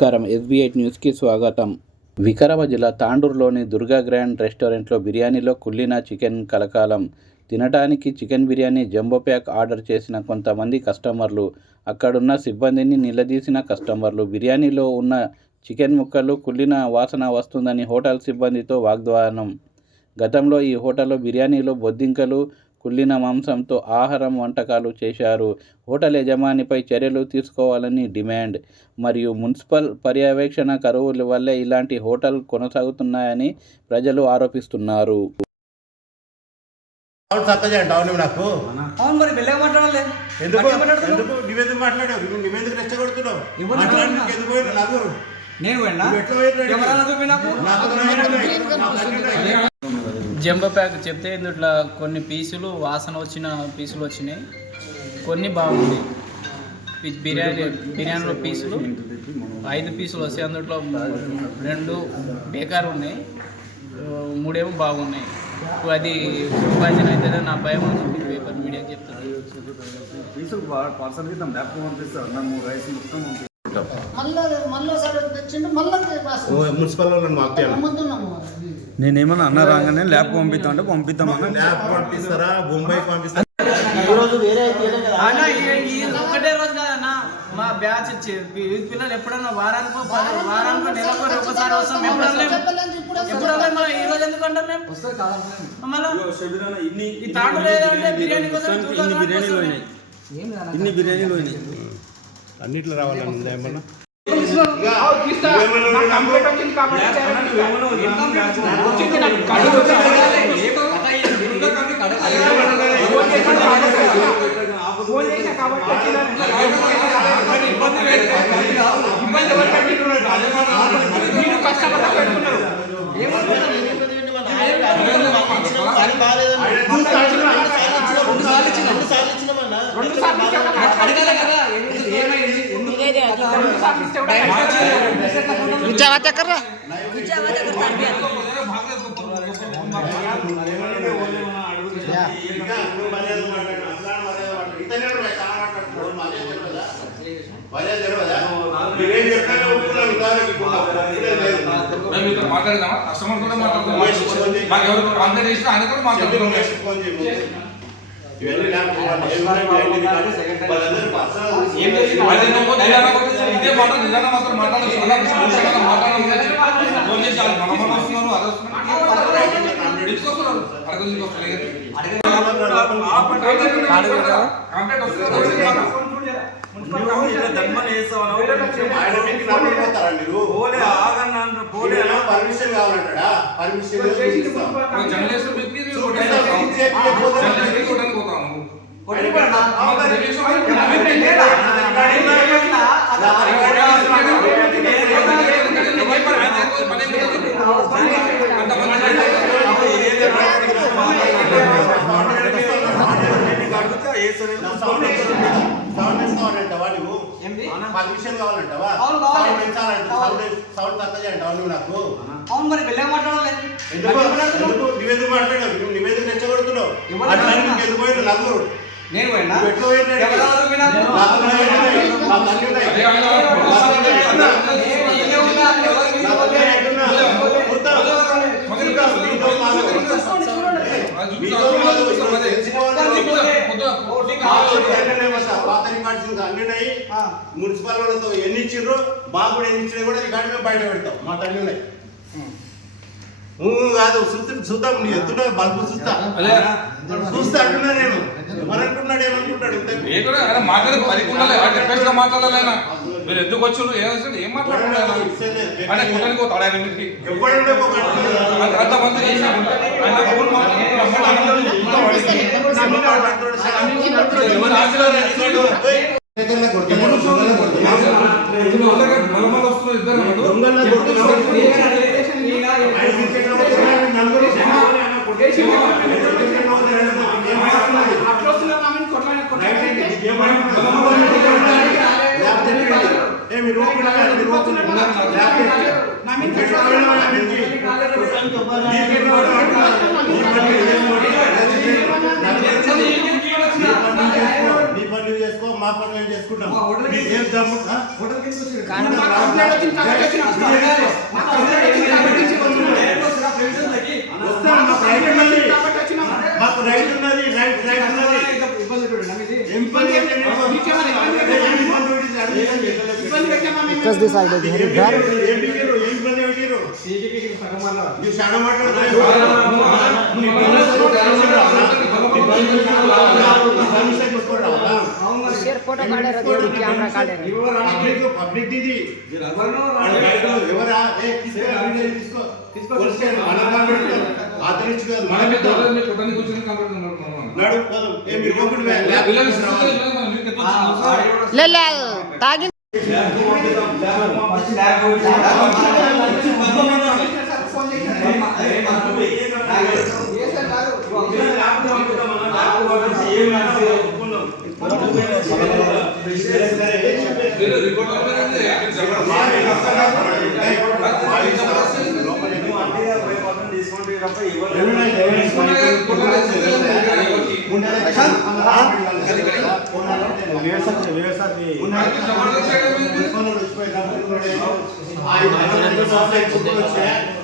నమస్కారం. SB8 న్యూస్కి స్వాగతం. వికారాబాద్ జిల్లా తాండూరులోని దుర్గా గ్రాండ్ రెస్టారెంట్లో బిర్యానీలో కుళ్ళిన చికెన్ కలకాలం. తినడానికి chicken biryani jumbo pack order చేసిన కొంతమంది కస్టమర్లు, అక్కడున్న సిబ్బందిని నిలదీసిన కస్టమర్లు. బిర్యానీలో ఉన్న చికెన్ ముక్కలు కుళ్ళిన వాసన వస్తుందని హోటల్ సిబ్బందితో వాగ్వాదం. గతంలో ఈ హోటల్లో బిర్యానీలో బొద్దింకలు, కుళ్ళిన మాంసంతో ఆహారం వంటకాలు చేశారు. హోటల్ యజమానిపై చర్యలు తీసుకోవాలని డిమాండ్. మరియు మున్సిపల్ పర్యవేక్షణ కరువుల వల్లే ఇలాంటి హోటల్ కొనసాగుతున్నాయని ప్రజలు ఆరోపిస్తున్నారు. జంబో ప్యాక్ చెప్తే ఇందులో కొన్ని పీసులు వాసన వచ్చిన పీసులు వచ్చినాయి, కొన్ని బాగున్నాయి. బిర్యానీలో పీసులు 5 పీసులు వస్తాయి, అందులో 2 బేకారు ఉన్నాయి, 3 ఏమో బాగున్నాయి. అది ఉపాధి అవుతుందని నా భయం అని పేపర్ మీడియాకి చెప్తాను. నేనేమన్నా అన్న రాగానే ల్యాబ్ పంపిస్తా అంటే పంపిస్తామన్నా. ల్యాబ్ పంపిస్తారా, బొంబాయి పంపిస్తారా? ఒకటే రోజు కాదన్నా, మా బ్యాచ్ పిల్లలు ఎప్పుడన్నా వారానికో నెలకు ఒకసారి వస్తాం. ఎప్పుడన్నా మనం ఈ రోజు ఎందుకు అంటాం మేము? మళ్ళీ ఈ తాండు లేదంటే బిర్యానీ కోసం ఇన్ని బిర్యానీలు పోయినాయి. అన్నిట్లో రావాలని ఉందా ఏమన్నా? మాట్లాడదామా? కస్టమర్ కూడా మాట్లాడదాం. మాకు ఎవరు కాంటాక్ట్ చేసినా ఆయన కూడా మాట్లాడుతున్నాం. ఇదే మాట నిజాన మాత్రం మాట్లాడుతున్నారు. ఫోన్ చేసి మనం వస్తున్నారు, అది వస్తున్నారు, తీసుకొస్తున్నారు. పర్మిషన్ కావాలంటాడా? పర్మిషన్ పర్మిషన్ కావాలంటావా? సౌండ్ తక్కువ చేయంటావా నువ్వు నాకు? నువ్వెందుకు మాట్లాడావు? నువ్వెందుకు రెచ్చగొడుతున్నావు? ఎందుకు పోయిన నలుగురు నేను మున్సిపల్ వాళ్ళతో ఎన్ని ఇచ్చిండ్రు, మాకు కూడా ఎన్ని ఇచ్చినా కూడా రికార్డు మేము బయట పెడతాం. మా తల్లి ఉన్నాయి కాదు చూద్దాం. నీ ఎత్తున్నా బల్బు చూస్తా అంటున్నా నేను. మననుకున్నాడు ఏమనుకుంటాడు? మాట్లాడాలి. మీరు ఎందుకు వచ్చి ఏం మాట్లాడుతున్నారు? అంటే కుటానికి పోతాడు ఆయన మీదకి. అంతమంది చేసుకో మా పనులు మేము చేసుకుంటాం ఏం దమ్ము ఆ? వస్తాం, మాకు రైట్ ఉన్నది. మాకు రైట్ ఉన్నది, రైట్ ఉన్నది. ఏం ఇబ్బంది ఏంటి? ఏం ఇబ్బంది పెట్టింది? Because this idea is very bad. ఏం పెట్టిర్రు? ఏం ఇబ్బంది పెట్టిర్రు? మీరు సగం మాట్లాడతారు. Share photo काढे रे देवडी camera काढे रे. పబ్లిక్ ఇది ఎవరా తీసుకో ఆదరించుకోదు మన మీద నడు పోదాం. ఏ మీరు ఒకటి ले ले तागी ఆ